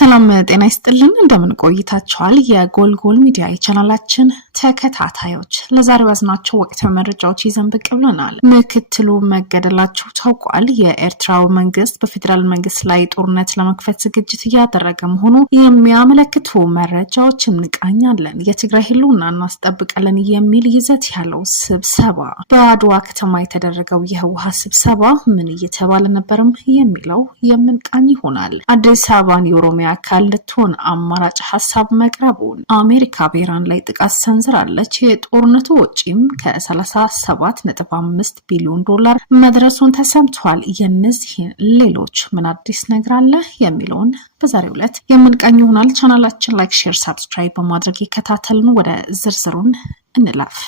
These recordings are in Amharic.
ሰላም ጤና ይስጥልን እንደምን ቆይታችኋል? የጎልጎል ሚዲያ ቻናላችን ተከታታዮች ለዛሬ ዋዝናቸው ወቅታዊ መረጃዎች ይዘን ብቅ ብለናል። ምክትሉ መገደላቸው ታውቋል። የኤርትራው መንግስት በፌደራል መንግስት ላይ ጦርነት ለመክፈት ዝግጅት እያደረገ መሆኑ የሚያመለክቱ መረጃዎች እንቃኛለን። የትግራይ ህልውና እናስጠብቃለን የሚል ይዘት ያለው ስብሰባ በአድዋ ከተማ የተደረገው የህወሓት ስብሰባ ምን እየተባለ ነበርም የሚለው የምንቃኝ ይሆናል። አዲስ አበባን የኦሮሚያ አካል ልትሆን አማራጭ ሀሳብ መቅረቡን፣ አሜሪካ በኢራን ላይ ጥቃት ሰንዝራለች፣ የጦርነቱ ወጪም ከ37.5 ቢሊዮን ዶላር መድረሱን ተሰምቷል። የነዚህን ሌሎች ምን አዲስ ነገር አለ የሚለውን በዛሬው ዕለት የምንቃኝ ይሆናል። ቻናላችን ላይክ፣ ሼር፣ ሰብስክራይብ በማድረግ ይከታተሉን። ወደ ዝርዝሩን እንላፍ።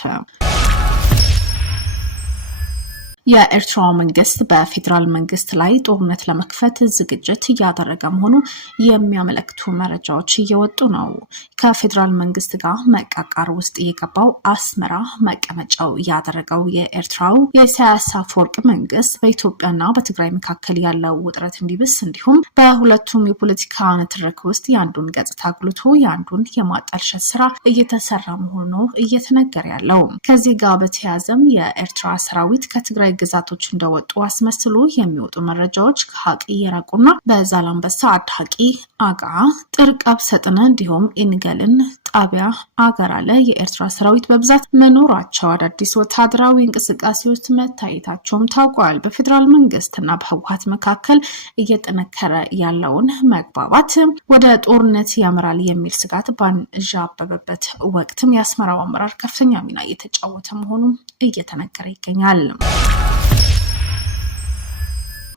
የኤርትራ መንግስት በፌደራል መንግስት ላይ ጦርነት ለመክፈት ዝግጅት እያደረገ መሆኑ የሚያመለክቱ መረጃዎች እየወጡ ነው። ከፌደራል መንግስት ጋር መቃቃር ውስጥ የገባው አስመራ መቀመጫው ያደረገው የኤርትራው የኢሳያስ አፈወርቂ መንግስት በኢትዮጵያና በትግራይ መካከል ያለው ውጥረት እንዲብስ እንዲሁም በሁለቱም የፖለቲካ ንትርክ ውስጥ የአንዱን ገጽታ አጉልቶ የአንዱን የማጠልሸት ስራ እየተሰራ መሆኑ እየተነገረ ያለው። ከዚህ ጋር በተያያዘም የኤርትራ ሰራዊት ከትግራይ ግዛቶች እንደወጡ አስመስሎ የሚወጡ መረጃዎች ከሀቅ እየራቁና በዛላምበሳ አድሃቂ አጋ ጥርቀብ ሰጥነ እንዲሁም ኢንገልን ጣቢያ አገራለ የኤርትራ ሰራዊት በብዛት መኖራቸው አዳዲስ ወታደራዊ እንቅስቃሴዎች መታየታቸውም ታውቋል። በፌደራል መንግስትና በህወሓት መካከል እየጠነከረ ያለውን መግባባት ወደ ጦርነት ያመራል የሚል ስጋት ባንዣበበበት ወቅትም የአስመራው አመራር ከፍተኛ ሚና እየተጫወተ መሆኑ እየተነገረ ይገኛል።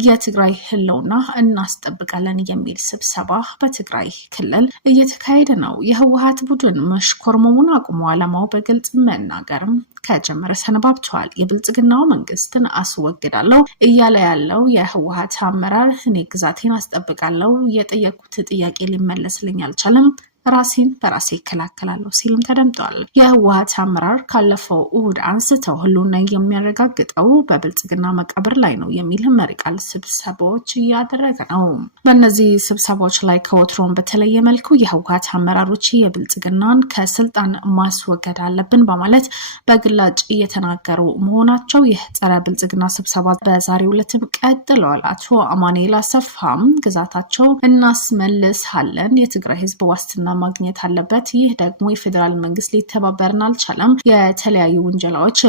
የትግራይ ህልውና እናስጠብቃለን የሚል ስብሰባ በትግራይ ክልል እየተካሄደ ነው። የህወሓት ቡድን መሽኮርመሙን አቁሞ ዓላማው በግልጽ መናገርም ከጀመረ ሰነባብቷል። የብልጽግናው መንግስትን አስወግዳለሁ እያለ ያለው የህወሓት አመራር እኔ ግዛቴን አስጠብቃለሁ፣ የጠየቁት ጥያቄ ሊመለስልኝ አልቻለም፣ ራሴን በራሴ ይከላከላለሁ ሲልም ተደምጧል። የህወሓት አመራር ካለፈው እሁድ አንስተው ህልውና የሚያረጋግጠው በብልጽግና መቃብር ላይ ነው የሚል መሪ ቃል ስብሰባዎች እያደረገ ነው። በእነዚህ ስብሰባዎች ላይ ከወትሮም በተለየ መልኩ የህወሓት አመራሮች የብልጽግናን ከስልጣን ማስወገድ አለብን በማለት በግላጭ እየተናገሩ መሆናቸው ይህ ጸረ ብልጽግና ስብሰባ በዛሬው ዕለትም ቀጥሏል። አቶ አማኑኤል አሰፋም ግዛታቸው እናስመልሳለን፣ የትግራይ ህዝብ ዋስትና ማግኘት አለበት፣ ይህ ደግሞ የፌደራል መንግስት ሊተባበርን አልቻለም፣ የተለያዩ ውንጀላዎች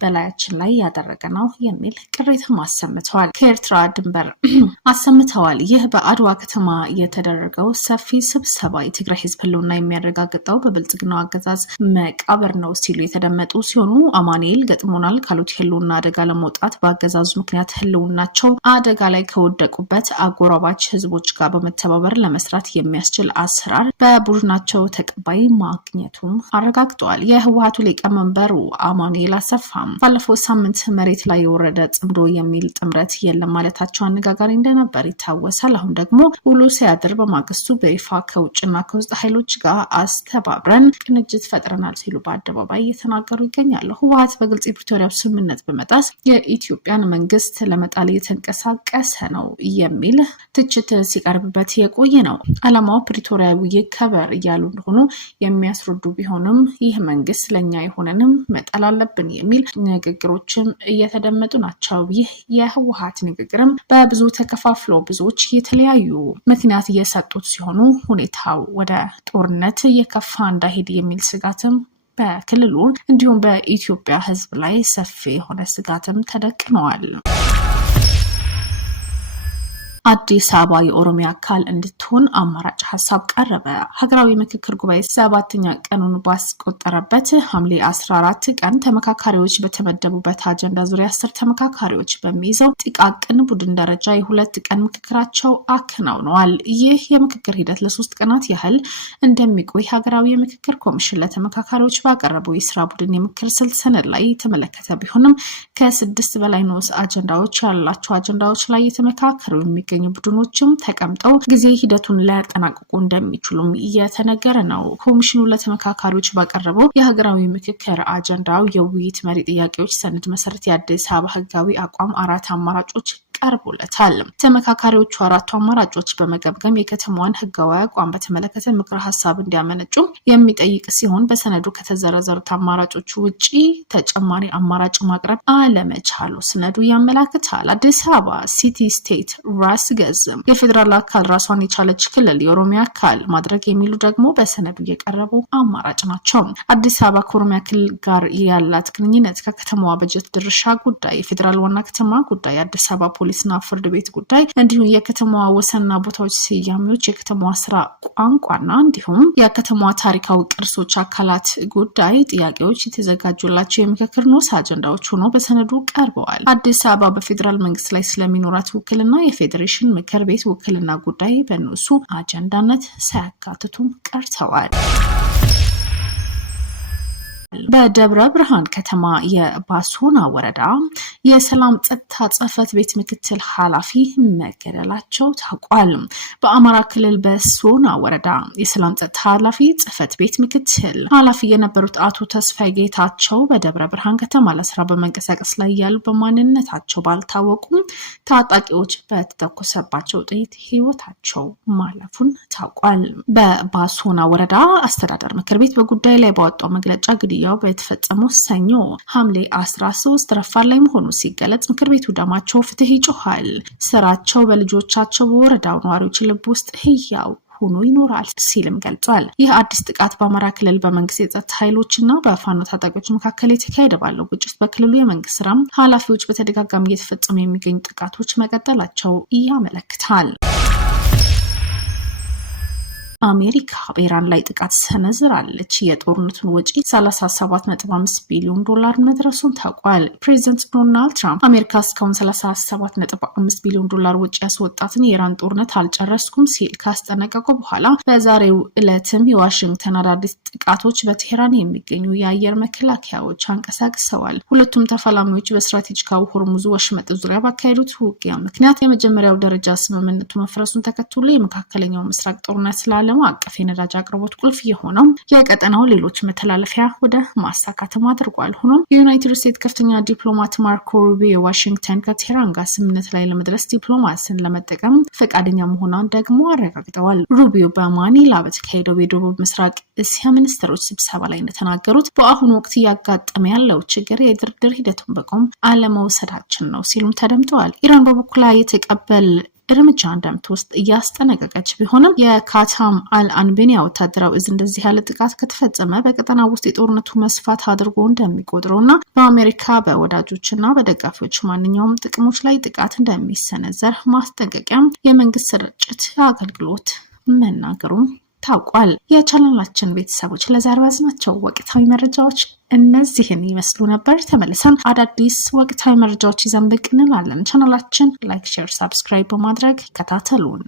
በላያችን ላይ ያደረገ ነው የሚል ቅሬታም አሰምተዋል። ከኤርትራ ድንበር አሰምተዋል። ይህ በአድዋ ከተማ የተደረገው ሰፊ ስብሰባ የትግራይ ህዝብ ህልውና የሚያረጋግጠው በብልጽግናው አገዛዝ መቃብር ነው ሲሉ የተደመጡ ሲሆኑ አማኑኤል ገጥሞናል ካሉት ህልውና አደጋ ለመውጣት በአገዛዙ ምክንያት ህልውናቸው አደጋ ላይ ከወደቁበት አጎራባች ህዝቦች ጋር በመተባበር ለመስራት የሚያስችል አሰራር በቡድናቸው ተቀባይ ማግኘቱም አረጋግጠዋል። የህወሓቱ ሊቀመንበሩ አማኑኤል አሰፋም ባለፈው ሳምንት መሬት ላይ የወረደ ጽምዶ የሚል ጥምረት የለም ማለታቸው አነጋጋሪ እንደነበር ይታወሳል። አሁን ደግሞ ውሎ ሲያድር በማግስቱ በይፋ ከውጭና ከውስጥ ኃይሎች ጋር አስተባብረን ቅንጅት ፈጥረናል ሲሉ በአደባባይ እየተናገሩ ይገኛሉ። ህወሓት በግልጽ የፕሪቶሪያ ስምምነት በመጣስ የኢትዮጵያን መንግስት ለመጣል እየተንቀሳቀሰ ነው የሚል ትችት ሲቀርብበት የቆየ ነው። ዓላማው ፕሪቶሪያዊ ከበር እያሉ እንደሆኑ የሚያስረዱ ቢሆንም ይህ መንግስት ለኛ የሆነንም መጣል አለብን የሚል ንግግሮችም እየተደመጡ ናቸው። ይህ የህወሓት ንግግርም በብዙ ተከፋፍሎ ብዙዎች የተለያዩ ምክንያት እየሰጡት ሲሆኑ ሁኔታው ወደ ጦርነት እየከፋ እንዳይሄድ የሚል ስጋትም በክልሉ እንዲሁም በኢትዮጵያ ህዝብ ላይ ሰፊ የሆነ ስጋትም ተደቅነዋል። አዲስ አበባ የኦሮሚያ አካል እንድትሆን አማራጭ ሀሳብ ቀረበ። ሀገራዊ ምክክር ጉባኤ 7ኛ ቀኑን ባስቆጠረበት ሐምሌ 14 ቀን ተመካካሪዎች በተመደቡበት አጀንዳ ዙሪያ 10 ተመካካሪዎች በሚይዘው ጥቃቅን ቡድን ደረጃ የ2 ቀን ምክክራቸው አከናውነዋል። ይህ የምክክር ሂደት ለ3 ቀናት ያህል እንደሚቆይ ሀገራዊ የምክክር ኮሚሽን ለተመካካሪዎች ባቀረበው የስራ ቡድን የምክክር ስልት ሰነድ ላይ የተመለከተ ቢሆንም ከ6 በላይ ንዑስ አጀንዳዎች ያላቸው አጀንዳዎች ላይ የተመካከሩ የሚገኙ ቡድኖችም ተቀምጠው ጊዜ ሂደቱን ሊያጠናቅቁ እንደሚችሉም እየተነገረ ነው። ኮሚሽኑ ለተመካካሪዎች ባቀረበው የሀገራዊ ምክክር አጀንዳው የውይይት መሪ ጥያቄዎች ሰነድ መሰረት የአዲስ አበባ ህጋዊ አቋም 4 አማራጮች ቀርቦለታል። ተመካካሪዎቹ አራቱ አማራጮች በመገምገም የከተማዋን ህጋዊ አቋም በተመለከተ ምክረ ሀሳብ እንዲያመነጩ የሚጠይቅ ሲሆን በሰነዱ ከተዘረዘሩት አማራጮቹ ውጪ ተጨማሪ አማራጭ ማቅረብ አለመቻሉ ሰነዱ ያመለክታል። አዲስ አበባ ሲቲ ስቴት ራስ ገዝ የፌዴራል አካል ራሷን የቻለች ክልል የኦሮሚያ አካል ማድረግ የሚሉ ደግሞ በሰነዱ የቀረቡ አማራጭ ናቸው። አዲስ አበባ ከኦሮሚያ ክልል ጋር ያላት ግንኙነት ከከተማዋ በጀት ድርሻ ጉዳይ፣ የፌዴራል ዋና ከተማ ጉዳይ፣ አዲስ አበባ ፖሊስና ፍርድ ቤት ጉዳይ እንዲሁም የከተማዋ ወሰንና ቦታዎች ስያሜዎች፣ የከተማዋ ስራ ቋንቋና እንዲሁም የከተማዋ ታሪካዊ ቅርሶች አካላት ጉዳይ ጥያቄዎች የተዘጋጁላቸው የምክክር ንዑስ አጀንዳዎች ሆኖ በሰነዱ ቀርበዋል። አዲስ አበባ በፌዴራል መንግስት ላይ ስለሚኖራት ውክልና የፌዴሬሽን ምክር ቤት ውክልና ጉዳይ በንዑሱ አጀንዳነት ሳያካትቱም ቀርተዋል። በደብረ ብርሃን ከተማ የባሶና ወረዳ የሰላም ጸጥታ ጽሕፈት ቤት ምክትል ኃላፊ መገደላቸው ታውቋል። በአማራ ክልል በሶና ወረዳ የሰላም ጸጥታ ኃላፊ ጽሕፈት ቤት ምክትል ኃላፊ የነበሩት አቶ ተስፋይ ጌታቸው በደብረ ብርሃን ከተማ ለስራ በመንቀሳቀስ ላይ ያሉ በማንነታቸው ባልታወቁ ታጣቂዎች በተተኮሰባቸው ጥይት ህይወታቸው ማለፉን ታውቋል። በባሶና ወረዳ አስተዳደር ምክር ቤት በጉዳይ ላይ ባወጣው መግለጫ ግድያው በተፈጸመው ሰኞ ሐምሌ 13 ረፋድ ላይ መሆኑ ሲገለጽ ምክር ቤቱ ደማቸው ፍትህ ይጮሃል፣ ስራቸው በልጆቻቸው በወረዳው ነዋሪዎች ልብ ውስጥ ህያው ሆኖ ይኖራል ሲልም ገልጿል። ይህ አዲስ ጥቃት በአማራ ክልል በመንግስት የጸጥታ ኃይሎችና በፋኖ ታጣቂዎች መካከል የተካሄደ ባለው ግጭት በክልሉ የመንግስት ስራ ኃላፊዎች በተደጋጋሚ እየተፈጸሙ የሚገኙ ጥቃቶች መቀጠላቸው ያመለክታል። አሜሪካ በኢራን ላይ ጥቃት ሰነዝራለች። የጦርነቱን ወጪ 37.5 ቢሊዮን ዶላር መድረሱን ታውቋል። ፕሬዚደንት ዶናልድ ትራምፕ አሜሪካ እስካሁን 37.5 ቢሊዮን ዶላር ወጪ ያስወጣትን የኢራን ጦርነት አልጨረስኩም ሲል ካስጠነቀቁ በኋላ በዛሬው ዕለትም የዋሽንግተን አዳዲስ ጥቃቶች በቴህራን የሚገኙ የአየር መከላከያዎች አንቀሳቅሰዋል። ሁለቱም ተፋላሚዎች በስትራቴጂካዊ ሆርሙዝ ወሽመጥ ዙሪያ ባካሄዱት ውጊያ ምክንያት የመጀመሪያው ደረጃ ስምምነቱ መፍረሱን ተከትሎ የመካከለኛው ምስራቅ ጦርነት ስላለ ዓለም አቀፍ የነዳጅ አቅርቦት ቁልፍ የሆነው የቀጠናው ሌሎች መተላለፊያ ወደ ማሳካትም አድርጓል። ሆኖም የዩናይትድ ስቴትስ ከፍተኛ ዲፕሎማት ማርኮ ሩቢዮ ዋሽንግተን ከቴህራን ጋር ስምምነት ላይ ለመድረስ ዲፕሎማሲን ለመጠቀም ፈቃደኛ መሆኗን ደግሞ አረጋግጠዋል። ሩቢዮ በማኒላ በተካሄደው የደቡብ ምስራቅ እስያ ሚኒስትሮች ስብሰባ ላይ እንደተናገሩት በአሁኑ ወቅት እያጋጠመ ያለው ችግር የድርድር ሂደቱን በቆም አለመውሰዳችን ነው ሲሉም ተደምጠዋል። ኢራን በበኩሏ የተቀበል እርምጃ እንደምትወስድ እያስጠነቀቀች ቢሆንም የካታም አልአንቤኒያ ወታደራዊ እዝ እንደዚህ ያለ ጥቃት ከተፈጸመ በቀጠና ውስጥ የጦርነቱ መስፋት አድርጎ እንደሚቆጥረውና በአሜሪካ በወዳጆችና በደጋፊዎች ማንኛውም ጥቅሞች ላይ ጥቃት እንደሚሰነዘር ማስጠንቀቂያ የመንግስት ስርጭት አገልግሎት መናገሩም ታውቋል። የቻናላችን ቤተሰቦች ለዛሬ ያዝናቸው ወቅታዊ መረጃዎች እነዚህን ይመስሉ ነበር። ተመልሰን አዳዲስ ወቅታዊ መረጃዎች ይዘን ብቅ እንላለን። ቻናላችን ላይክ፣ ሼር፣ ሰብስክራይብ በማድረግ ከታተሉን።